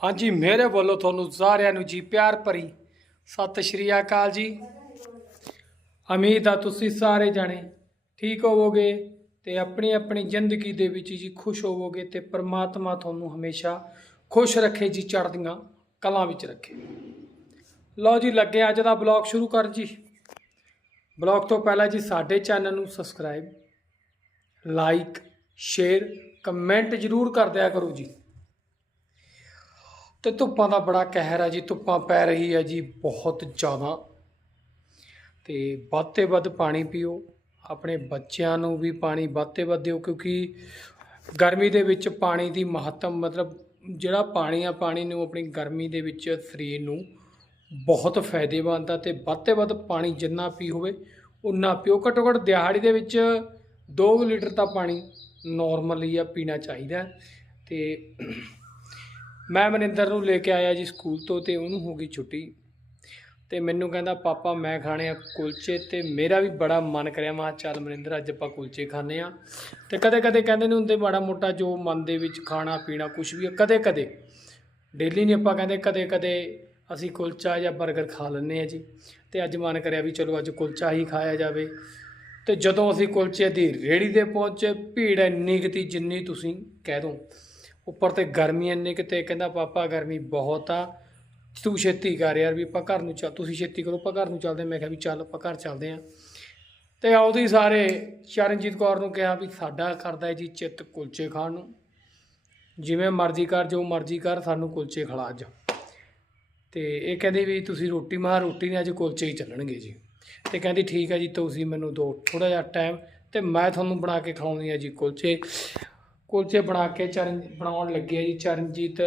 ਹਾਂਜੀ, ਮੇਰੇ ਵੱਲੋਂ ਤੁਹਾਨੂੰ ਸਾਰਿਆਂ ਨੂੰ ਜੀ ਪਿਆਰ ਭਰੀ ਸਤਿ ਸ਼੍ਰੀ ਅਕਾਲ ਜੀ। ਉਮੀਦ ਆ ਤੁਸੀਂ ਸਾਰੇ ਜਾਣੇ ਠੀਕ ਹੋਵੋਗੇ ਤੇ ਆਪਣੀ ਆਪਣੀ ਜ਼ਿੰਦਗੀ ਦੇ ਵਿੱਚ ਜੀ ਖੁਸ਼ ਹੋਵੋਗੇ ਤੇ ਪ੍ਰਮਾਤਮਾ ਤੁਹਾਨੂੰ ਹਮੇਸ਼ਾ ਖੁਸ਼ ਰੱਖੇ ਜੀ, ਚੜ੍ਹਦੀਆਂ ਕਲਾਂ ਵਿੱਚ ਰੱਖੇ। ਲਓ ਜੀ, ਲੱਗੇ ਅੱਜ ਦਾ ਬਲੌਗ ਸ਼ੁਰੂ ਕਰ ਜੀ। ਬਲੌਗ ਤੋਂ ਪਹਿਲਾਂ ਜੀ ਸਾਡੇ ਚੈਨਲ ਨੂੰ ਸਬਸਕ੍ਰਾਈਬ, ਲਾਈਕ, ਸ਼ੇਅਰ, ਕਮੈਂਟ ਜ਼ਰੂਰ ਕਰ ਦਿਆ ਕਰੋ ਜੀ। ਤੇ ਧੁੱਪਾਂ ਦਾ ਬੜਾ ਕਹਿਰ ਆ ਜੀ, ਧੁੱਪਾਂ ਪੈ ਰਹੀ ਆ ਜੀ ਬਹੁਤ ਜ਼ਿਆਦਾ ਤੇ ਵੱਧ ਤੇ ਵੱਧ ਪਾਣੀ ਪੀਓ, ਆਪਣੇ ਬੱਚਿਆਂ ਨੂੰ ਵੀ ਪਾਣੀ ਵੱਧ ਤੇ ਵੱਧ ਦਿਓ, ਕਿਉਂਕਿ ਗਰਮੀ ਦੇ ਵਿੱਚ ਪਾਣੀ ਦੀ ਮਹੱਤਵ, ਮਤਲਬ ਜਿਹੜਾ ਪਾਣੀ ਆ, ਪਾਣੀ ਨੂੰ ਆਪਣੀ ਗਰਮੀ ਦੇ ਵਿੱਚ ਸਰੀਰ ਨੂੰ ਬਹੁਤ ਫਾਇਦੇਮੰਦ ਆ ਤੇ ਵੱਧ ਤੇ ਵੱਧ ਪਾਣੀ ਜਿੰਨਾ ਪੀ ਹੋਵੇ, ਉਨਾ ਪੀਓ ਘੱਟੋ ਘੱਟ ਦਿਹਾੜੀ ਦੇ ਵਿੱਚ 2 ਲੀਟਰ ਤਾਂ ਪਾਣੀ ਨਾਰਮਲੀ ਆ, ਪੀਣਾ ਚਾਹੀਦਾ ਹੈ। ਤੇ ਮੈਂ ਮਨਿੰਦਰ ਨੂੰ ਲੈ ਕੇ ਆਇਆ ਜੀ ਸਕੂਲ ਤੋਂ ਤੇ ਉਹਨੂੰ ਹੋ ਗਈ ਛੁੱਟੀ। ਤੇ ਮੈਨੂੰ ਕਹਿੰਦਾ, ਪਾਪਾ, ਮੈਂ ਖਾਣੇ ਆ ਕੁਲਚੇ। ਤੇ ਮੇਰਾ ਵੀ ਬੜਾ ਮਨ ਕਰਿਆ, ਮੈਂ ਕਿਹਾ, ਚੱਲ ਮਨਿੰਦਰ, ਅੱਜ ਆਪਾਂ ਕੁਲਚੇ ਖਾਣੇ ਆ। ਤੇ ਕਦੇ ਕਦੇ ਕਹਿੰਦੇ ਨੇ ਹੁੰਦੇ ਮਾੜਾ ਮੋਟਾ ਜੋ ਮਨ ਦੇ ਵਿੱਚ ਖਾਣਾ, ਪੀਣਾ ਕੁਝ ਵੀ ਕਦੇ ਕਦੇ ਡੇਲੀ ਨਹੀਂ ਆਪਾਂ ਕਹਿੰਦੇ ਕਦੇ ਕਦੇ ਅਸੀਂ ਕੁਲਚਾ ਜਾਂ 버ਗਰ ਖਾ ਲੈਂਦੇ ਆ ਜੀ। ਤੇ ਅੱਜ ਮਨ ਕਰਿਆ ਵੀ ਚਲੋ ਅੱਜ ਕੁਲਚਾ ਹੀ ਖਾਇਆ ਜਾਵੇ। ਤੇ ਜਦੋਂ ਅਸੀਂ ਕੁਲਚੇ ਦੀ ਰੇੜੀ ਤੇ ਪਹੁੰਚੇ, ਭੀੜ ਇੰਨੀ ਕੁ ਜਿੰਨੀ ਤੁਸੀਂ ਕਹਿ ਦੋ। ਉੱਪਰ ਤੇ ਗਰਮੀ ਇੰਨੀ ਕਿਤੇ ਕਹਿੰਦਾ ਪਾਪਾ ਗਰਮੀ ਬਹੁਤ ਆ। ਤੂੰ ਛੇਤੀ ਕਰ ਯਾਰ ਵੀ ਆਪਾਂ ਘਰ ਨੂੰ ਚੱਲ, ਤੁਸੀਂ ਛੇਤੀ ਕਰੋ, ਆਪਾਂ ਘਰ ਨੂੰ ਚੱਲਦੇ। ਮੈਂ ਕਿਹਾ ਵੀ ਚੱਲ ਆਪਾਂ ਘਰ ਚੱਲਦੇ ਆਂ ਤੇ ਆਉਦੇ ਹੀ ਸਾਰੇ ਚਰਨਜੀਤ ਕੌਰ ਨੂੰ ਕਿਹਾ ਵੀ ਸਾਡਾ ਕਰਦਾ ਹੈ ਜੀ ਚਿੱਤ ਕੁਲਚੇ ਖਾਣ ਨੂੰ। ਜਿਵੇਂ ਮਰਜ਼ੀ ਕਰ, ਜੋ ਮਰਜ਼ੀ ਕਰ, ਸਾਨੂੰ ਕੁਲਚੇ ਖਿਲਾ ਅੱਜ। ਤੇ ਇਹ ਕਹਿੰਦੇ ਵੀ ਤੁਸੀਂ ਰੋਟੀ, ਮਾਂ ਰੋਟੀ ਨੇ ਅੱਜ ਕੁਲਚੇ ਹੀ ਚੱਲਣਗੇ ਜੀ। ਤੇ ਕਹਿੰਦੀ ਠੀਕ ਹੈ ਜੀ, ਤੁਸੀਂ ਮੈਨੂੰ ਦੋ ਥੋੜਾ ਜਿਹਾ ਟਾਈਮ ਤੇ ਮੈਂ ਤੁਹਾਨੂੰ ਬਣਾ ਕੇ ਖਿਲਾਉਂਦੀ ਆ ਜੀ ਕੁਲਚੇ। ਕੁਲਚੇ ਬਣਾ ਕੇ ਚਰਨ ਬਣਾਉਣ ਲੱਗੇ ਆ ਜੀ। ਚਰਨਜੀਤ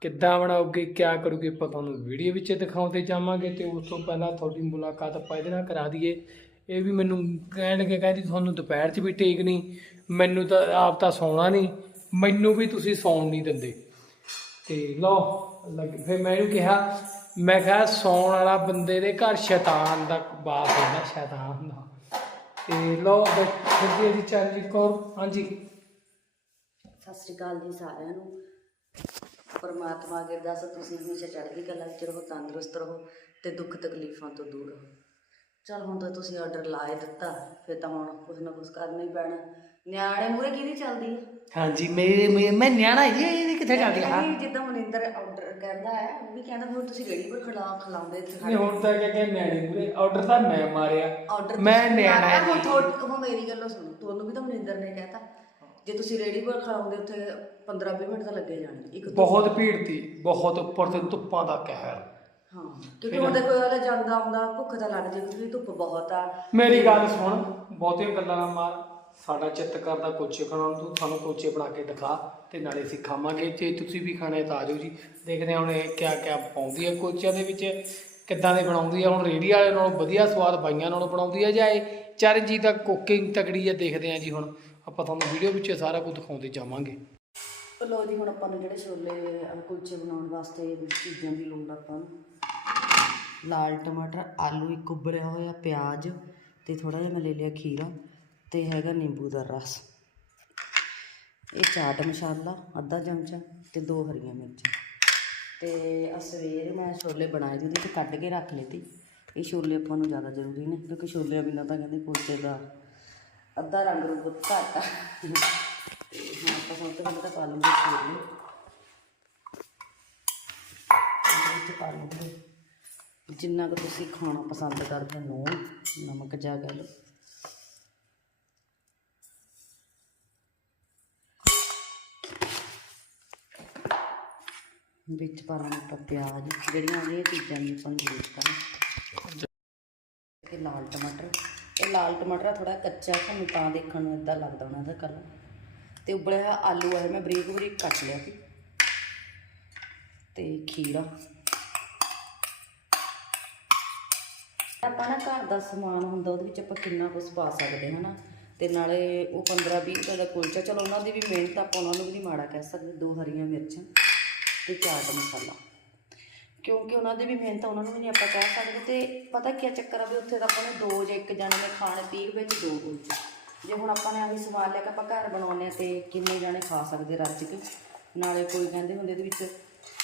ਕਿੱਦਾਂ ਬਣਾਓਗੇ ਕਿਆ ਕਰੋਗੇ, ਆਪਾਂ ਤੁਹਾਨੂੰ ਵੀਡੀਓ ਵਿੱਚ ਦਿਖਾਉਂਦੇ ਜਾਵਾਂਗੇ ਤੇ ਉਸ ਤੋਂ ਪਹਿਲਾਂ ਤੁਹਾਡੀ ਮੁਲਾਕਾਤ ਆਪਾਂ ਇਹਦੇ ਨਾਲ ਕਰਾ ਦਈਏ। ਇਹ ਵੀ ਮੈਨੂੰ ਕਹਿਣਗੇ, ਕਹਿੰਦੀ ਤੁਹਾਨੂੰ ਦੁਪਹਿਰ 'ਚ ਵੀ ਠੀਕ ਨਹੀਂ, ਮੈਨੂੰ ਤਾਂ ਆਪ ਤਾਂ ਸੌਣਾ ਨਹੀਂ, ਮੈਨੂੰ ਵੀ ਤੁਸੀਂ ਸੌਣ ਨਹੀਂ ਦਿੰਦੇ। ਤੇ ਲਓ ਲੱਗ ਫਿਰ ਮੈਂ ਇਹਨੂੰ ਕਿਹਾ, ਮੈਂ ਕਿਹਾ ਸੌਣ ਵਾਲਾ ਬੰਦੇ ਦੇ ਘਰ ਸ਼ੈਤਾਨ ਦਾ ਬਾਸ ਹੁੰਦਾ, ਸ਼ੈਤਾਨ ਦਾ। ਤੇ ਲਓ, ਫਿਰ ਜੀ ਚਰਨਜੀਤ ਕੌਰ, ਹਾਂਜੀ। ਸਤਿ ਸ੍ਰੀ ਅਕਾਲ ਜੀ ਸਾਰਿਆਂ ਨੂੰ। ਪਰਮਾਤਮਾ ਅੱਗੇ ਹੈ ਤੁਸੀਂ ਹਮੇਸ਼ਾ ਚੜ੍ਹਦੀ ਕਲਾ ਵਿੱਚ ਰਹੋ ਤੰਦਰੁਸਤ ਰਹੋ ਤੇ ਦੁੱਖ ਤਕਲੀਫਾਂ ਤੋਂ ਦੂਰ ਰਹੋ। ਚਲ ਹੁਣ ਤਾਂ ਤੁਸੀਂ ਆਰਡਰ ਲਾ ਹੀ ਦਿੱਤਾ ਫਿਰ ਤਾਂ ਹੁਣ ਕੁਝ ਨਾ ਕੁਝ ਕਰਨਾ ਹੀ ਪੈਣਾ। ਨਿਆਣੇ ਮੂਰੇ ਕਿਹਦੀ ਚੱਲਦੀ ਹੈ ਹਾਂਜੀ ਮੇਰੇ ਮੈਂ- ਮੈਂ ਨਿਆਣਾ ਜੀ ਇਹ ਕਿੱਥੇ ਜਾਂਦੀ ਹਾਂ ਨਹੀਂ, ਜਿੱਦਾਂ ਮਨਿੰਦਰ ਆਰਡਰ ਕਹਿੰਦਾ ਹੈ ਉਹ ਵੀ ਕਹਿੰਦਾ ਹੁਣ ਤੁਸੀਂ ਰੇੜੀ ਪਰ ਖਿਲਾ ਖਿਲਾਉਂਦੇ ਇੱਥੇ ਨਹੀਂ ਹੁਣ ਤਾਂ ਕਿਆ ਕਿ ਨਿਆਣੇ ਪੂਰੇ ਆਰਡਰ ਤਾਂ ਮੈਂ ਮਾਰਿਆ। ਆਰਡਰ ਮੈਂ ਨਿਆਣਾ ਹੈ ਹੁਣ। ਥੋੜ- ਹੁਣ ਮੇਰੀ ਗੱਲੋਂ ਸੁਣੋ ਤੁਹਾਨੂੰ ਵੀ ਤਾਂ ਮਨਿੰਦਰ ਨੇ ਕਹਿਤਾ। ਜੇ ਤੁਸੀਂ ਰੇੜੀ ਪਰ ਖਿਲਾਉਂਦੇ ਉੱਥੇ 15-20 ਮਿੰਟ ਤਾਂ ਲੱਗੇ ਜਾਣੇ ਇੱਕ ਬਹੁਤ ਭੀੜ ਤੀ ਬਹੁਤ ਉੱਪਰ ਤੇ ਧੁੱਪਾਂ ਦਾ ਕਹਿਰ। ਹਾਂ ਕਿਉਂਕਿ ਉਹਦੇ ਕੋਈ ਵਾਲਾ ਜਾਂਦਾ ਆਉਂਦਾ ਭੁੱਖ ਤਾਂ ਲੱਗ ਜੇ ਕਿਉਂਕਿ ਧੁੱਪ ਬਹੁਤ ਆ। ਮੇਰੀ ਗੱਲ ਸੁਣ ਬਹੁਤੀਆਂ ਗੱਲਾਂ ਨਾ ਮਾਰ। ਸਾਡਾ ਚਿੱਤ ਕਰਦਾ ਕੁਲਚੇ ਖਾਣ ਨੂੰ ਸਾਨੂੰ ਕੁਲਚੇ ਬਣਾ ਕੇ ਦਿਖਾ ਤੇ ਨਾਲੇ ਅਸੀਂ ਖਾਵਾਂਗੇ। ਜੇ ਤੁਸੀਂ ਵੀ ਖਾਣੇ ਤਾਂ ਆ ਜਾਓ ਜੀ। ਦੇਖਦੇ ਹਾਂ ਹੁਣ ਇਹ ਕਿਆ ਕਿਆ ਪਾਉਂਦੀ ਹੈ ਕੁਲਚਿਆਂ ਦੇ ਵਿੱਚ ਕਿੱਦਾਂ ਦੇ ਬਣਾਉਂਦੀ ਹੈ। ਹੁਣ ਰੇੜੀ ਵਾਲੇ ਨਾਲੋਂ ਵਧੀਆ ਸਵਾਦ ਬਾਈਆਂ ਨਾਲੋਂ ਬਣਾਉਂਦੀ ਹੈ ਜਾਂ ਇਹ ਚਰਨਜੀਤ ਦਾ ਕੁਕਿੰਗ ਤਕੜੀ ਹੈ ਦੇਖਦੇ ਹਾਂ ਜੀ ਹੁਣ। ਆਪਾਂ ਤੁਹਾਨੂੰ ਵੀਡੀਓ ਵਿੱਚ ਇਹ ਸਾਰਾ ਕੁਝ ਦਿਖਾਉਂਦੇ ਜਾਵਾਂਗੇ। ਲੋ ਜੀ, ਹੁਣ ਆਪਾਂ ਨੂੰ ਜਿਹੜੇ ਛੋਲੇ, ਅਹ, ਕੁਲਚੇ ਬਣਾਉਣ ਵਾਸਤੇ ਚੀਜ਼ਾਂ ਦੀ ਲੋੜ ਆ ਆਪਾਂ ਨੂੰ। ਲਾਲ ਟਮਾਟਰ, ਆਲੂ ਇੱਕ ਉਬਲਿਆ ਹੋਇਆ, ਪਿਆਜ਼ ਤੇ ਥੋੜਾ ਜਿਹਾ ਮੈਂ ਲੈ ਲਿਆ ਖੀਰਾ ਤੇ ਹੈਗਾ ਨਿੰਬੂ ਦਾ ਰਸ। ਇਹ ਚਾਟ ਮਸਾਲਾ, ਅੱਧਾ ਚਮਚਾ ਤੇ ਦੋ ਹਰੀਆਂ ਮਿਰਚਾਂ। ਤੇ ਆ ਸਵੇਰ ਮੈਂ ਛੋਲੇ ਬਣਾਏ ਸੀ, ਉਹਦੇ ਤੇ ਕੱਢ ਕੇ ਰੱਖ ਲਏ ਤੀ ਇਹ ਛੋਲੇ ਆਪਾਂ ਨੂੰ ਜ਼ਿਆਦਾ ਜ਼ਰੂਰੀ ਨੇ, ਕਿਉਂਕਿ ਛੋਲਿਆਂ ਬਿਨਾਂ ਤਾਂ ਕਹਿੰਦੇ ਕੁਲਚੇ ਦਾ ਅੱਧਾ ਰੰਗ ਰੂਪ ਘੱਟ ਆ। ਆਪਾਂ ਸਭ ਤੋਂ ਪਹਿਲਾਂ ਤਾਂ ਪਾ ਲਵਾਂਗੇ ਛੋਲੇ ਵਿੱਚ ਪਾ ਲਵਾਂਗੇ ਜਿੰਨਾ ਕੁ ਤੁਸੀਂ ਖਾਣਾ ਪਸੰਦ ਕਰਦੇ ਹੋ, ਨਮਕ ਜਾ ਕਹਿ ਲਓ। ਵਿੱਚ ਪਾ ਲਾਂਗੇ ਆਪਾਂ ਪਿਆਜ਼। ਜਿਹੜੀਆਂ ਇਹ ਚੀਜ਼ਾਂ ਦੀ ਆਪਾਂ ਜ਼ਰੂਰਤ ਹੈ ਲਾਲ ਟਮਾਟਰ। ਇਹ ਲਾਲ ਟਮਾਟਰ ਥੋੜਾ ਕੱਚਾ ਤੁਹਾਨੂੰ ਤਾਂ ਦੇਖਣ ਨੂੰ ਇਦਾਂ ਲੱਗਦਾ ਉਹਨਾਂ ਦਾ ਕਲਰ ਤੇ ਉਬਲਿਆ ਹੋਇਆ ਆਲੂ ਹੈ ਮੈਂ ਬਰੀਕ ਬਰੀਕ ਕੱਟ ਲਿਆ ਸੀ। ਤੇ ਖੀਰਾ ਆਪਾਂ ਨਾ ਘਰ ਦਾ ਸਮਾਨ ਹੁੰਦਾ, ਉਹਦੇ ਵਿੱਚ ਆਪਾਂ ਕਿੰਨਾ ਕੁਝ ਪਾ ਸਕਦੇ ਹਾਂ ਨਾ। ਤੇ ਨਾਲੇ ਉਹ 15 20 ਰੁਪਏ ਦਾ ਕੁਲਚਾ, ਚਲੋ ਉਹਨਾਂ ਦੀ ਵੀ ਮਿਹਨਤ ਆਪਾਂ ਉਹਨਾਂ ਨੂੰ ਵੀ ਨਹੀਂ ਮਾੜਾ ਕਹਿ ਸਕਦੇ, ਦੋ ਹਰੀਆਂ ਮਿਰਚਾਂ ਤੇ ਚਾਟ ਮਸਾਲਾ। ਕਿਉਂਕਿ ਉਹਨਾਂ ਦੀ ਵੀ ਮਿਹਨਤ ਉਹਨਾਂ ਨੂੰ ਵੀ ਨਹੀਂ ਆਪਾਂ ਕਹਿ ਸਕਦੇ। ਤੇ ਪਤਾ ਕੀ ਚੱਕਰ ਆ ਵੀ ਉੱਥੇ ਤਾਂ ਆਪਾਂ ਨੂੰ ਦੋ ਜਾਂ ਇੱਕ ਜਣੇ ਨੇ ਖਾਣੇ 30 ਵਿੱਚ ਦੋ ਕੁਲਚੇ। ਜੇ ਹੁਣ ਆਪਾਂ ਨੇ ਆਹੀ ਸਮਾਨ ਲੈ ਕੇ ਆਪਾਂ ਘਰ ਬਣਾਉਂਦੇ ਆ ਤੇ ਕਿੰਨੇ ਜਣੇ ਖਾ ਸਕਦੇ ਰੱਜ ਕੇ ਨਾਲੇ ਕੋਈ ਕਹਿੰਦੇ ਹੁੰਦੇ ਇਹਦੇ ਵਿੱਚ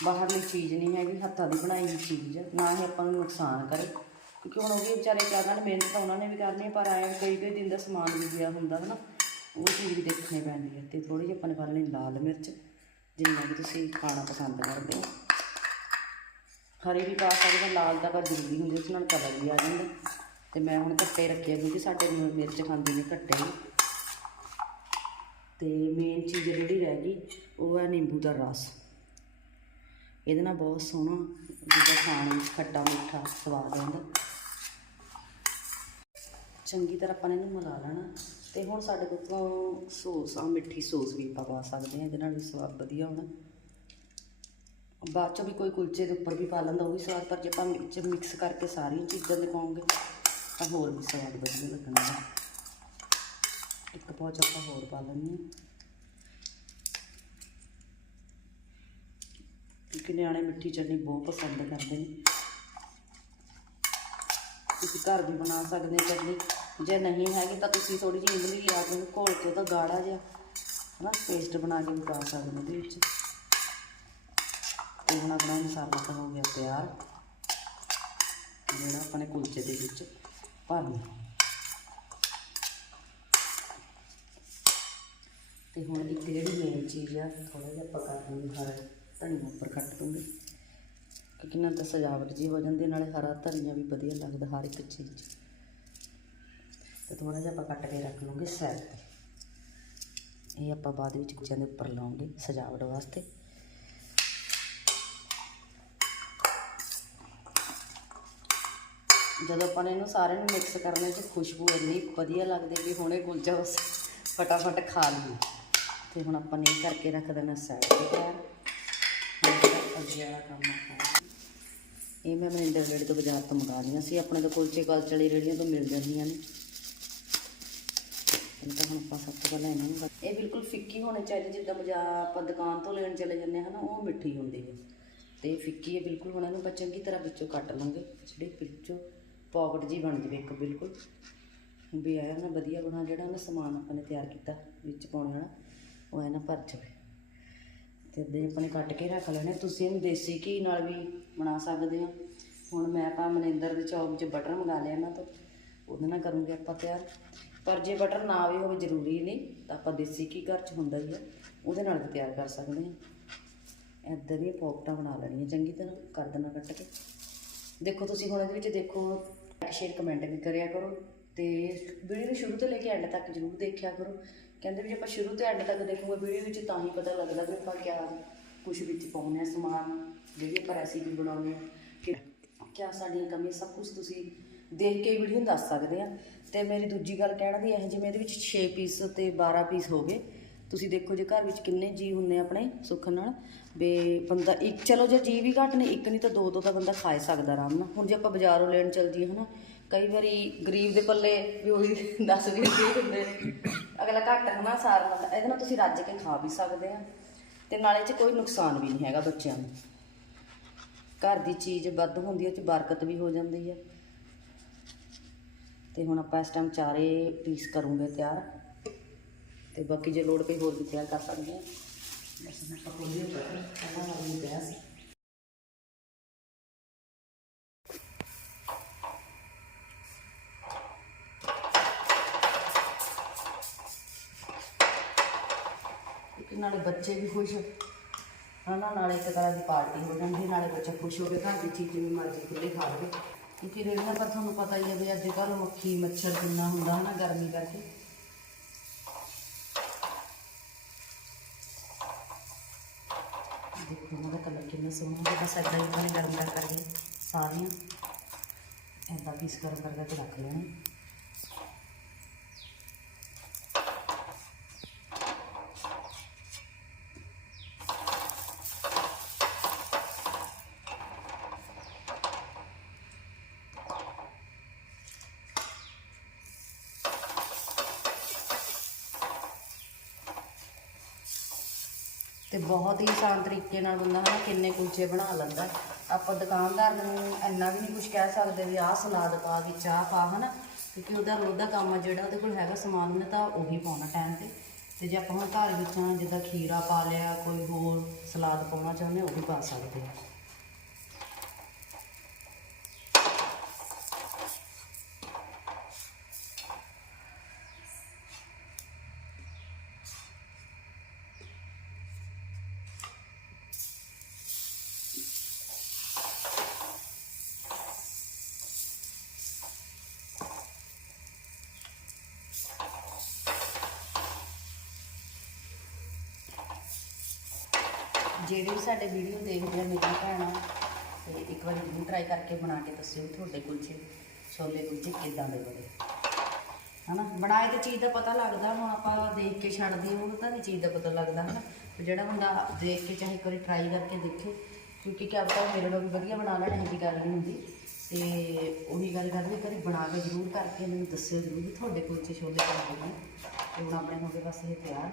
ਬਾਹਰਲੀ ਚੀਜ਼ ਨਹੀਂ ਹੈਗੀ ਹੱਥਾਂ ਦੀ ਬਣਾਈ ਹੋਈ ਚੀਜ਼ ਨਾ ਹੀ ਆਪਾਂ ਨੂੰ ਨੁਕਸਾਨ ਕਰੇ। ਕਿਉਂਕਿ ਹੁਣ ਉਹ ਵੀ ਵਿਚਾਰੇ ਕਰਨ ਮਿਹਨਤ ਤਾਂ ਉਹਨਾਂ ਨੇ ਵੀ ਕਰਨੀ ਹੈ, ਪਰ ਆਏ ਕਈ ਕਈ ਦਿਨ ਦਾ ਸਮਾਨ ਵੀ ਗਿਆ ਹੁੰਦਾ ਹੈ ਨਾ ਉਹ ਚੀਜ਼ ਵੀ ਦੇਖਣੀ ਪੈਂਦੀ ਹੈ ਤੇ ਥੋੜੀ ਜਿਹੀ ਆਪਾਂ ਨੇ ਪਾ ਲੈਣੀ ਲਾਲ ਮਿਰਚ ਜਿੰਨਾ ਵੀ ਤੁਸੀਂ ਖਾਣਾ ਪਸੰਦ ਕਰਦੇ ਹੋ। ਹਰੇ ਵੀ ਪਾ ਸਕਦੇ ਹਾਂ ਲਾਲ ਤਾਂ ਪਰ ਜ਼ਰੂਰੀ ਹੁੰਦੀ ਉਸ ਨਾਲ ਕਲਰ ਵੀ ਆ ਜਾਂਦਾ। ਤੇ ਮੈਂ ਹੁਣ ਘੱਟੇ ਰੱਖੇ ਆ, ਕਿਉਂਕਿ ਸਾਡੇ ਮ- ਮਿਰਚ ਖਾਂਦੇ ਨੇ ਕੱਟੇ ਹੀ ਤੇ ਮੇਨ ਚੀਜ਼ ਜਿਹੜੀ ਰਹਿ ਗਈ, ਉਹ ਹੈ ਨਿੰਬੂ ਦਾ ਰਸ। ਇਹਦੇ ਨਾਲ ਬਹੁਤ ਸੋਹਣਾ, ਜਿੱਦਾਂ ਖਾਣ ਵਿੱਚ ਖੱਟਾ ਮਿੱਠਾ ਸਵਾਦ ਆਉਂਦਾ। ਚੰਗੀ ਤਰ੍ਹਾਂ ਆਪਾਂ ਨੇ ਇਹਨੂੰ ਮਿਲਾ ਲੈਣਾ। ਤੇ ਹੁਣ ਸਾਡੇ ਕੋਲ ਸੋਸ ਆ, ਮਿੱਠੀ ਸੋਸ ਵੀ ਆਪਾਂ ਪਾ ਸਕਦੇ ਹਾਂ ਇਹਦੇ ਨਾਲ ਵੀ ਸਵਾਦ ਵਧੀਆ ਹੋਣਾ ਬਾਅਦ ਚੋਂ ਵੀ ਕੋਈ ਕੁਲਚੇ ਦੇ ਉੱਪਰ ਵੀ ਪਾ ਲੈਂਦਾ, ਉਹ ਵੀ ਸਵਾਦ, ਪਰ ਜੇ ਆਪਾਂ ਵਿੱਚ ਮਿਕਸ ਕਰਕੇ ਸਾਰੀਆਂ ਚੀਜ਼ਾਂ ਦੇ ਪਾਉਂਗੇ ਤਾਂ ਹੋਰ ਵੀ ਸਵਾਦ ਵਧੀਆ ਲੱਗਣਾ ਹੈ ਇੱਕ ਪੌਚ ਆਪਾਂ ਹੋਰ ਪਾ ਲੈਂਦੇ ਹਾਂ। ਕਿਉਂਕਿ ਨਿਆਣੇ ਮਿੱਠੀ ਚਟਨੀ ਬਹੁਤ ਪਸੰਦ ਕਰਦੇ ਨੇ। ਤੁਸੀਂ ਘਰ ਵੀ ਬਣਾ ਸਕਦੇ ਹੋ ਚਟਨੀ। ਜੇ ਨਹੀਂ ਹੈਗੀ ਤਾਂ ਤੁਸੀਂ ਥੋੜੀ ਜਿਹੀ ਇਮਲੀ ਲਿਆ ਕੇ ਘੋਲ ਕੇ ਉਹਦਾ ਗਾੜਾ ਜਿਹਾ, ਹਨਾ ਪੇਸਟ ਬਣਾ ਕੇ ਵੀ ਪਾ ਸਕਦੇ ਹੋ ਉਹਦੇ ਵਿੱਚ। ਤੇ ਹੁਣ ਆਪਣਾ ਮਸਾਲਾ ਤਾਂ ਹੋ ਗਿਆ ਤਿਆਰ। ਜਿਹੜਾ ਆਪਣੇ ਕੁਲਚੇ ਦੇ ਵਿੱਚ ਭਰਨਾ ਤੇ ਹੁਣ ਇੱਕ ਜਿਹੜੀ ਮੇਨ ਚੀਜ਼ ਆ ਥੋੜਾ ਜਿਹਾ ਆਪਾਂ ਕਰ ਦੂੰਗੇ ਹਰਾ ਧਨੀਆ ਉੱਪਰ ਕੱਟ ਦੂੰਗੇ। ਕਿਉਂਕਿ ਨਾਲ ਤਾਂ ਸਜਾਵਟ ਜੀ ਹੋ ਜਾਂਦੀ ਨਾਲੇ ਹਰਾ ਧਨੀਆ ਵੀ ਵਧੀਆ ਲੱਗਦਾ ਹਰ ਇੱਕ ਚੀਜ਼ 'ਚ। ਤੇ ਥੋੜਾ ਜਿਹਾ ਆਪਾਂ ਕੱਟ ਕੇ ਰੱਖ ਲਵਾਂਗੇ ਸਾਈਡ ਤੇ। ਇਹ ਆਪਾਂ ਬਾਅਦ ਵਿੱਚ ਕੁਚਿਆਂ ਦੇ ਉੱਪਰ ਲਾਉਂਗੇ ਸਜਾਵਟ ਵਾਸਤੇ। ਜਦੋਂ ਆਪਾਂ ਨੇ ਇਹਨੂੰ ਸਾਰਿਆਂ ਨੂੰ ਮਿਕਸ ਕਰਨੇ 'ਚ ਖੁਸ਼ਬੂ ਇੰਨੀ ਵਧੀਆ ਲੱਗਦੀ ਵੀ ਹੁਣੇ ਕੁਲਚਾ ਬਸ ਫਟਾਫਟ ਖਾ ਲਈ ਤੇ ਹੁਣ ਆਪਾਂ ਨੇ ਕਰਕੇ ਰੱਖ ਦੇਣਾ ਸਾਈਡ ਤੇ ਤਿਆਰ। ਅੱਗੇ ਵਾਲਾ ਕੰਮ ਆਪਾਂ ਇਹ ਮੈਂ ਮਨਿੰਦਰ ਰੇੜੇ ਤੋਂ ਬਾਜ਼ਾਰ ਤੋਂ ਮੰਗਾ ਲਈਆਂ ਸੀ। ਆਪਣੇ ਤੋਂ ਕੁਲਚੇ ਕਲਚੇ ਵਾਲੀ ਰੇੜੀਆਂ ਤੋਂ ਮਿਲ ਜਾਂਦੀਆਂ ਨੇ। ਇਹ ਤਾਂ ਹੁਣ ਆਪਾਂ ਸਭ ਤੋਂ ਪਹਿਲਾਂ ਇਹਨਾਂ ਨੂੰ ਇਹ ਬਿਲਕੁਲ ਫਿੱਕੀ ਹੋਣੀ ਚਾਹੀਦੀ। ਜਿੱਦਾਂ ਬਾਜ਼ਾਰ ਆਪਾਂ ਦੁਕਾਨ ਤੋਂ ਲੈਣ ਚਲੇ ਜਾਂਦੇ ਹਾਂ ਨਾ, ਉਹ ਮਿੱਠੀ ਹੁੰਦੀ ਹੈ। ਤੇ ਫਿੱਕੀ ਹੈ, ਬਿਲਕੁਲ ਹੁਣ ਇਹਨੂੰ ਆਪਾਂ ਚੰਗੀ ਤਰ੍ਹਾਂ ਵਿੱਚੋਂ ਕੱਟ ਲਾਂਗੇ। ਜਿਹੜੀ ਵਿੱਚੋਂ ਪੌਕਟ ਜੀ ਬਣ ਜਾਵੇ ਇੱਕ, ਬਿਲਕੁਲ। ਵੀ ਆਇਆ ਨਾ ਵਧੀਆ ਬਣਾ ਜਿਹੜਾ ਉਹਨੇ ਸਮਾਨ ਆਪਾਂ ਨੇ ਤਿਆਰ ਕੀਤਾ ਵਿੱਚ ਪਾਉਣ ਵਾਲਾ, ਉਹ ਐ ਨਾ ਭਰ ਜਾਵੇ। ਤੇ ਇੱਦਾਂ ਹੀ ਆਪਾਂ ਨੇ ਕੱਟ ਕੇ ਰੱਖ ਲੈਣੇ। ਤੁਸੀਂ ਇਹਨੂੰ ਦੇਸੀ ਘੀ ਨਾਲ ਵੀ ਬਣਾ ਸਕਦੇ ਹੋ। ਹੁਣ ਮੈਂ ਤਾਂ ਮਨਿੰਦਰ ਦੇ ਚੌਕ 'ਚ ਬਟਰ ਮੰਗਾ ਲਿਆ ਇਹਨਾਂ ਤੋਂ। ਉਹਦੇ ਨਾਲ ਕਰੂੰਗੇ ਆਪਾਂ ਤਿਆਰ। ਪਰ ਜੇ ਬਟਰ ਨਾ ਵੀ ਹੋਵੇ ਜ਼ਰੂਰੀ ਨਹੀਂ, ਤਾਂ ਆਪਾਂ ਦੇਸੀ ਘੀ ਘਰ 'ਚ ਹੁੰਦਾ ਹੀ ਆ। ਉਹਦੇ ਨਾਲ ਵੀ ਤਿਆਰ ਕਰ ਸਕਦੇ ਹਾਂ। ਇੱਦਾਂ ਦੀਆਂ ਪੌਕਟਾਂ ਬਣਾ ਲੈਣੀਆਂ ਚੰਗੀ ਤਰ੍ਹਾਂ, ਕਰ ਦੇਣਾ ਕੱਟ ਕੇ। ਦੇਖੋ ਤੁਸੀਂ ਹੁਣ ਇਹਦੇ ਵਿੱਚ ਦੇਖੋ ਸ਼ੇਅਰ ਕਮੈਂਟ ਵੀ ਕਰਿਆ ਕਰੋ ਤੇ ਵੀਡੀਓ ਨੂੰ ਸ਼ੁਰੂ ਤੋਂ ਲੈ ਕੇ ਐਂਡ ਤੱਕ ਜਰੂਰ ਦੇਖਿਆ ਕਰੋ। ਕਹਿੰਦੇ ਵੀ ਜੇ ਆਪਾਂ ਸ਼ੁਰੂ ਤੋਂ ਐਂਡ ਤੱਕ ਦੇਖੂਗੇ ਵੀਡੀਓ ਵਿੱਚ ਤਾਂ ਹੀ ਪਤਾ ਲੱਗਦਾ ਵੀ ਆਪਾਂ ਕਿਆ ਕੁਝ ਵਿੱਚ ਪਾਉਂਦੇ ਆ ਸਮਾਨ ਜਿਹੜੀ ਆਪਾਂ ਰੈਸਿਪੀ ਬਣਾਉਂਦੇ ਆ ਕਿ ਕਿਆ ਸਾਡੀਆਂ ਕਮੀਆਂ ਸਭ ਕੁਝ ਤੁਸੀਂ ਦੇਖ ਕੇ ਵੀਡੀਓ ਨੂੰ ਦੱਸ ਸਕਦੇ ਆ। ਤੇ ਮੇਰੀ ਦੂਜੀ ਗੱਲ ਕਹਿਣ ਦੀ ਇਹ ਜਿਵੇਂ ਇਹਦੇ ਵਿੱਚ 6 ਪੀਸ ਤੇ 12 ਪੀਸ ਹੋ ਗਏ। ਤੁਸੀਂ ਦੇਖੋ ਜੇ ਘਰ ਵਿੱਚ ਕਿੰਨੇ ਜੀ ਹੁੰਦੇ ਆ ਆਪਣੇ ਸੁੱਖ ਨਾਲ। ਵੀ ਬੰਦਾ ਇੱਕ, ਚਲੋ ਜੇ ਜੀ ਵੀ ਘੱਟ ਨੇ, ਇੱਕ ਨਹੀਂ ਤਾਂ ਦੋ ਦੋ ਤਾਂ ਬੰਦਾ ਖਾ ਹੀ ਸਕਦਾ ਆਰਾਮ ਨਾਲ। ਹੁਣ ਜੇ ਆਪਾਂ ਬਾਜ਼ਾਰੋਂ ਲੈਣ ਚੱਲ ਜੀਏ ਹਨਾ, ਕਈ ਵਾਰੀ ਗਰੀਬ ਦੇ ਪੱਲੇ ਵੀ ਉਹੀ 10 ਵੀਹ ਰੁਪਏ ਹੁੰਦੇ ਨੇ, ਅਗਲਾ ਘੱਟ ਹਨਾ ਸਾਰ ਨਾਲ, ਇਹਦੇ ਨਾਲ ਤੁਸੀਂ ਰੱਜ ਕੇ ਖਾ ਵੀ ਸਕਦੇ ਆ। ਤੇ ਨਾਲੇ 'ਚ ਕੋਈ ਨੁਕਸਾਨ ਵੀ ਨਹੀਂ ਹੈਗਾ ਬੱਚਿਆਂ ਨੂੰ। ਘਰ ਦੀ ਚੀਜ਼ ਵੱਧ ਹੁੰਦੀ ਹੈ ਉਹ 'ਚ ਬਰਕਤ ਵੀ ਹੋ ਜਾਂਦੀ ਹੈ ਤੇ ਹੁਣ ਆਪਾਂ ਇਸ ਟਾਈਮ ਚਾਰੇ ਪੀਸ ਕਰੂੰਗੇ ਤਿਆਰ। ਤੇ ਬਾਕੀ ਜੇ ਲੋੜ ਪਈ ਹੋਰ ਵੀ ਤਿਆਰ ਕਰ ਸਕਦੇ ਹਾਂ ਨਾਲੇ ਬੱਚੇ ਵੀ ਖੁਸ਼। ਹਨਾ, ਨਾਲੇ ਇੱਕ ਤਰ੍ਹਾਂ ਦੀ ਪਾਰਟੀ ਹੋ ਜਾਂਦੀ, ਨਾਲੇ ਬੱਚਾ ਖੁਸ਼ ਹੋ ਕੇ ਘਰ ਦੀ ਚੀਜ਼ ਜਿਵੇਂ ਮਰਜ਼ੀ ਖੁੱਲੇ ਖਾ ਲਵੇ। ਕਿਉਂਕਿ ਰੇੜੀਆਂ ਪਰ ਤੁਹਾਨੂੰ ਪਤਾ ਹੀ ਹੈ ਵੀ ਅੱਜ ਕੱਲ੍ਹ ਮੱਖੀ, ਮੱਛਰ ਕਿੰਨਾ ਹੁੰਦਾ ਹਨਾ, ਗਰਮੀ ਕਰਕੇ ਦੇਖੋ ਉਹਨਾਂ ਦਾ ਕਲਰ ਕਿੰਨਾ ਸੋਹਣਾ ਬਸ ਏਦਾਂ ਹੀ ਆਪਾਂ ਨੇ ਗਰਮ ਕਰ ਕਰਕੇ ਸਾਰੀਆਂ ਏਦਾਂ ਪੀਸ ਗਰਮ ਕਰ ਕਰਕੇ ਰੱਖ ਲੈਣੇ ਤੇ ਬਹੁਤ ਹੀ ਆਸਾਨ ਤਰੀਕੇ ਨਾਲ ਬੰਦਾ ਹਨਾ ਕਿੰਨੇ ਕੁਲਚੇ ਬਣਾ ਲੈਂਦਾ। ਆਪਾਂ ਦੁਕਾਨਦਾਰ ਨੂੰ ਇੰਨਾ ਵੀ ਨਹੀਂ ਕੁਝ ਕਹਿ ਸਕਦੇ ਵੀ ਆਹ ਸਲਾਦ ਪਾ ਵਿੱਚ ਚਾਹ ਪਾ ਹਨਾ। ਕਿਉਂਕਿ ਉਹਦਾ ਰੋਜ਼ ਕੰਮ ਆ, ਜਿਹੜਾ ਉਹਦੇ ਕੋਲ ਹੈਗਾ ਸਮਾਨ, ਉਹਨੇ ਤਾਂ ਉਹੀ ਪਾਉਣਾ ਟਾਈਮ ਤੇ। ਤੇ ਜੇ ਆਪਾਂ ਹੁਣ ਘਰ ਵਿੱਚ ਜਿੱਦਾਂ ਖੀਰਾ ਪਾ ਲਿਆ, ਕੋਈ ਹੋਰ ਸਲਾਦ ਪਾਉਣਾ ਚਾਹੁੰਦੇ ਉਹ ਵੀ ਪਾ ਸਕਦੇ ਆ ਜਿਹੜੇ ਵੀ ਸਾਡੇ ਵੀਡੀਓ ਦੇਖਦੇ ਆ ਮੇਰੀਆਂ ਭੈਣਾਂ। ਤੇ ਇੱਕ ਵਾਰੀ ਜ਼ਰੂਰ ਟਰਾਈ ਕਰਕੇ ਬਣਾ ਕੇ ਦੱਸਿਓ ਵੀ ਤੁਹਾਡੇ ਕੁਲਚੇ ਛੋਲੇ ਕੁਲਚੇ ਕਿੱਦਾਂ ਦੇ ਬਣੇ। ਹਨਾ? ਬਣਾਏ ਤੇ ਚੀਜ਼ ਦਾ ਪਤਾ ਲੱਗਦਾ, ਹੁਣ ਆਪਾਂ ਦੇਖ ਕੇ ਛੱਡਦੇ ਹਾਂ ਉਹਨੂੰ ਤਾਂ ਨਹੀਂ ਚੀਜ਼ ਦਾ ਪਤਾ ਲੱਗਦਾ, ਹਨਾ? ਤੇ ਜਿਹੜਾ ਬੰਦਾ ਦੇਖ ਕੇ ਚਾਹੇ ਇੱਕ ਵਾਰੀ ਟਰਾਈ ਕਰਕੇ ਦੇਖੇ, ਕਿਉਂਕਿ ਕਿਆ ਆਪਾਂ ਮੇਰੇ ਨਾਲ ਵੀ ਵਧੀਆ ਬਣਾ ਲੈਣ, ਇਹੋ ਜਿਹੀ ਗੱਲ ਨਹੀਂ ਹੁੰਦੀ। ਤੇ ਉਹੀ ਗੱਲ ਕਰਦੇ ਇੱਕ ਵਾਰੀ ਬਣਾ ਕੇ ਜ਼ਰੂਰ ਕਰਕੇ ਮੈਨੂੰ ਦੱਸਿਓ ਜ਼ਰੂਰ ਵੀ ਤੁਹਾਡੇ ਕੁਲਚੇ ਛੋਲੇ ਕਿੱਦਾਂ ਬਣੇ ਤੇ ਹੁਣ ਆਪਣੇ ਹੋ ਗਏ ਬਸ ਇਹ ਤਿਆਰ।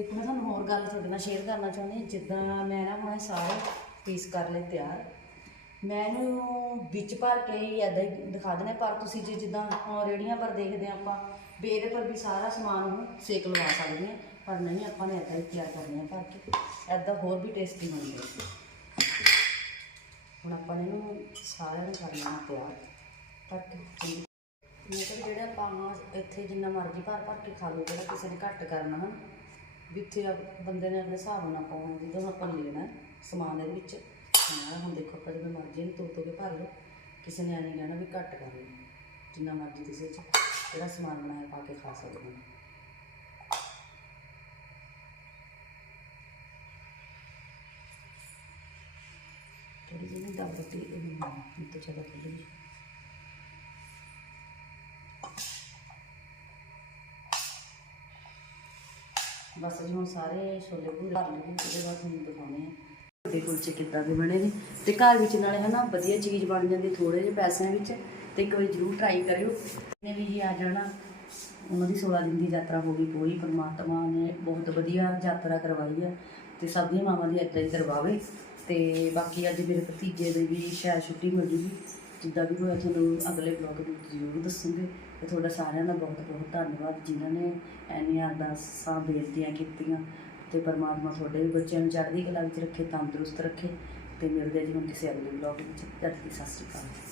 ਇੱਕ ਮੈਂ ਤੁਹਾਨੂੰ ਹੋਰ ਗੱਲ ਤੁਹਾਡੇ ਨਾਲ ਸ਼ੇਅਰ ਕਰਨਾ ਚਾਹੁੰਦੀ ਹਾਂ, ਜਿੱਦਾਂ ਮੈਂ ਨਾ ਹੁਣ ਇਹ ਸਾਰੇ ਪੀਸ ਕਰ ਲਏ ਤਿਆਰ। ਮੈਂ ਇਹਨੂੰ ਵਿੱਚ ਭਰ ਕੇ ਹੀ ਹੀ ਦਿਖਾ ਦੇਣਾ ਪਰ ਤੁਸੀਂ ਜੇ ਜਿੱਦਾਂ ਹੁਣ ਰੇੜੀਆਂ ਪਰ ਦੇਖਦੇ ਹਾਂ ਆਪਾਂ, ਵੀ ਇਹਦੇ ਪਰ ਵੀ ਸਾਰਾ ਸਮਾਨ ਉਹ ਸੇਕ ਲਵਾ ਸਕਦੇ ਹਾਂ, ਪਰ ਨਹੀਂ, ਆਪਾਂ ਨੇ ਐਦਾਂ ਹੀ ਤਿਆਰ ਕਰਨੇ ਆ ਭਰ ਕੇ। ਐਦਾਂ ਹੋਰ ਵੀ ਟੇਸਟੀ ਬਣਦੇ ਹੁਣ ਆਪਾਂ ਨੇ ਇਹਨੂੰ ਸਾਰਿਆਂ ਨੂੰ ਕਰ ਲੈਣਾ ਤਿਆਰ। ਤੱਕ ਮੈਂ ਕਿਹਾ ਜਿਹੜਾ ਆਪਾਂ ਇੱਥੇ ਜਿੰਨਾ ਮਰਜ਼ੀ ਭਰ ਭਰ ਕੇ ਖਾ ਲਓ, ਜਿਹੜਾ ਕਿਸੇ ਨੇ ਘੱਟ ਕਰਨਾ ਹਨ ਵੀ ਇੱਥੇ ਆ- ਬੰਦੇ ਨੇ ਆਪਣੇ ਹਿਸਾਬ ਨਾਲ ਪਾਉਣਾ ਜਿੱਦਾਂ ਆਪਾਂ ਲੈਣਾ ਸਮਾਨ ਇਹਦੇ ਵਿੱਚ, ਹਾਂ, ਹੁਣ ਦੇਖੋ ਆਪਾਂ ਜਿਵੇਂ ਮਰਜ਼ੀ ਇਹਨੂੰ ਤੋ ਤੋ ਕੇ ਭਰ ਲਓ, ਕਿਸੇ ਨੇ ਐ ਨਹੀਂ ਕਹਿਣਾ ਵੀ ਘੱਟ ਕਰ ਲਓ, ਜਿੰਨਾ ਮਰਜ਼ੀ ਤੁਸੀਂ ਇਹ 'ਚ ਜਿਹੜਾ ਸਮਾਨ ਬਣਾਇਆ ਪਾ ਕੇ ਖਾ ਸਕਦੇ ਹੋ। ਥੋੜੀ ਜਿਹੀ ਨਾ ਦਾਲ ਬੱਟੀ ਇਹ ਨਹੀਂ ਤਾਂ ਚਲੋ ਖੁੱਲੀ ਬਸ ਜੀ ਹੁਣ ਸਾਰੇ ਛੋਲੇ ਭੂਰੇ ਕਰ ਲਏ, ਉਹਦੇ ਬਾਅਦ ਤੁਹਾਨੂੰ ਦਿਖਾਉਣੇ ਆ ਵੱਡੇ ਕੁਲਚੇ ਕਿੱਦਾਂ ਦੇ ਬਣੇ ਨੇ। ਤੇ ਘਰ ਵਿੱਚ ਨਾਲੇ ਹਨਾ ਵਧੀਆ ਚੀਜ਼ ਬਣ ਜਾਂਦੀ ਥੋੜੇ ਜਿਹੇ ਪੈਸਿਆਂ ਵਿੱਚ ਤੇ ਇੱਕ ਵਾਰੀ ਜ਼ਰੂਰ ਟਰਾਈ ਕਰਿਓ। ਨੇ ਵੀ ਜੀ ਆ ਜਾਣਾ, ਉਹਨਾਂ ਦੀ 16 ਦਿਨ ਦੀ ਯਾਤਰਾ ਹੋ ਗਈ ਪੂਰੀ, ਪਰਮਾਤਮਾ ਨੇ ਬਹੁਤ ਵਧੀਆ ਯਾਤਰਾ ਕਰਵਾਈ ਆ ਤੇ ਸਭ ਦੀਆਂ ਮਾਵਾਂ ਦੀ ਇੱਦਾਂ ਹੀ ਕਰਵਾਵੇ। ਤੇ ਬਾਕੀ ਅੱਜ ਮੇਰੇ ਭਤੀਜੇ ਦੇ ਵੀ ਸ਼ਾਇਦ ਛੁੱਟੀ ਮਿਲ ਜੂਗੀ, ਜਿੱਦਾਂ ਵੀ ਹੋਇਆ ਤੁਹਾਨੂੰ ਅਗਲੇ ਬਲੌਗ ਵਿੱਚ ਜ਼ਰੂਰ ਦੱਸਾਂਗੇ। ਤੇ ਤੁਹਾਡਾ ਸਾਰਿਆਂ ਦਾ ਬਹੁਤ ਬਹੁਤ ਧੰਨਵਾਦ, ਜਿਨ੍ਹਾਂ ਨੇ ਐਨੀਆਂ ਅਰਦਾਸਾਂ ਬੇਨਤੀਆਂ ਕੀਤੀਆਂ ਤੇ ਪਰਮਾਤਮਾ ਤੁਹਾਡੇ ਵੀ ਬੱਚਿਆਂ ਨੂੰ ਚੜ੍ਹਦੀ ਕਲਾ ਵਿੱਚ ਰੱਖੇ, ਤੰਦਰੁਸਤ ਰੱਖੇ ਤੇ ਮਿਲਦੇ ਹਾਂ ਜੀ ਹੁਣ ਕਿਸੇ ਅਗਲੇ ਬਲੌਗ ਵਿੱਚ। ਜਦ ਤੱਕ ਸਤਿ ਸ਼੍ਰੀ ਅਕਾਲ।